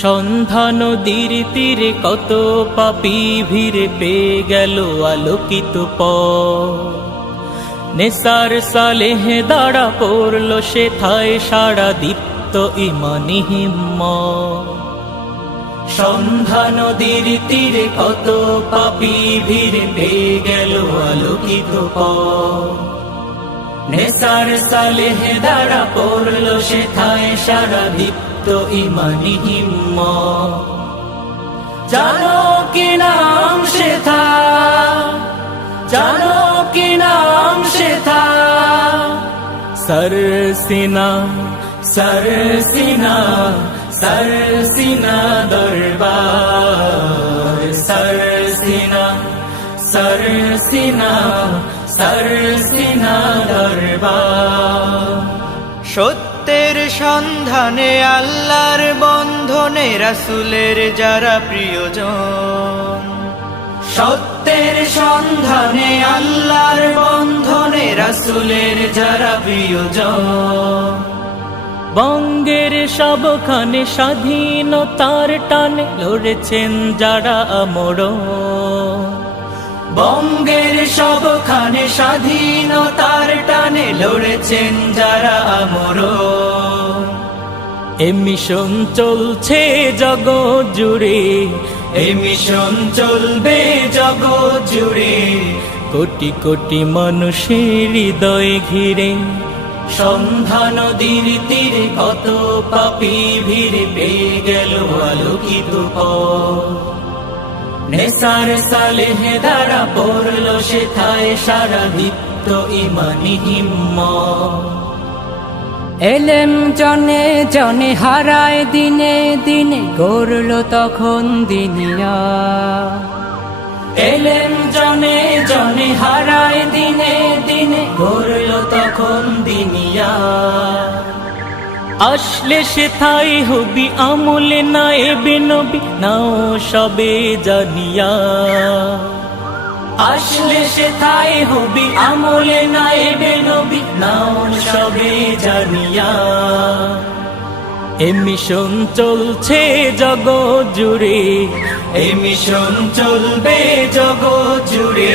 সন্ধ্যা নদীর তীরে কত পাপী ভিড়ে পেয়ে গেল আলোকিত পথ। নেসার সালেহ দাঁড়া পড়ল সেথায় সারা দীপ্ত ইমানি হিম্মত। সন্ধ্যা নদীর তীরে কত পাপী ভিড়ে পেয়ে গেল আলোকিত পথ। নেসার সালেহ দাঁড়া পড়ল সেথায় সারা দীপ্ত ইমানি হিম্মত। জানো কি নাম সেথা, জানো কি নাম সেথা, সরসিনা সরসিনা সরসিনা দরবার। সরসিনা সরসিনা সরসিনা দরবার। সত্যের সন্ধানে আল্লাহর বন্ধনে রাসূলের যারা প্রিয়জন। সত্যের সন্ধানে আল্লাহর বন্ধনে রাসূলের যারা প্রিয়জন। বঙ্গের সবখানে স্বাধীনতার টানে লড়েছেন যারা আমরণ। বঙ্গের সবখানে স্বাধীনতার টানে লড়েছেন যারা আমরণ। এ মিশন চলছে জগৎ জুড়ে, এ মিশন চলবে জগৎ জুড়ে, কোটি কোটি মানুষের হৃদয় ঘিরে। সন্ধ্যা নদীর তীরে কত পাপী ভিড়ে পেয়ে গেল আলোকিত পথ। নেসার সালেহ দাঁড়া পড়ল সেথায় সারা দীপ্ত ইমানি হিম্মত। এলেম জনে জনে হারায় দিনে দিনে গড়ল তখন দিনিয়া। এলেম জনে জনে হারায় দিনে দিনে গড়ল তখন দিনিয়া। আসলে সেথায় হবি আমলে নায়েবে নবী নাও সবে জানিয়া। আসলে সেথায় হবি আমলে নায়েবে নবী নাও সবে জানিয়া। এ মিশন চলছে জগৎ জুড়ে, এ মিশন চলবে জগৎ জুড়ে,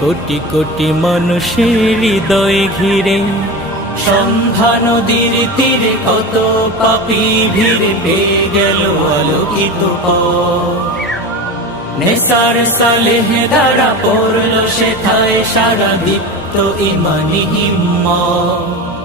কোটি কোটি মানুষের হৃদয় ঘিরে। সন্ধ্যা নদীর তীরে কত পাপী ভিড়ে পেয়ে গেল আলোকিত পথ। নেসার সালেহ দাঁড়া পড়ল সেথায় সারা দীপ্ত ইমানি হিম্মত।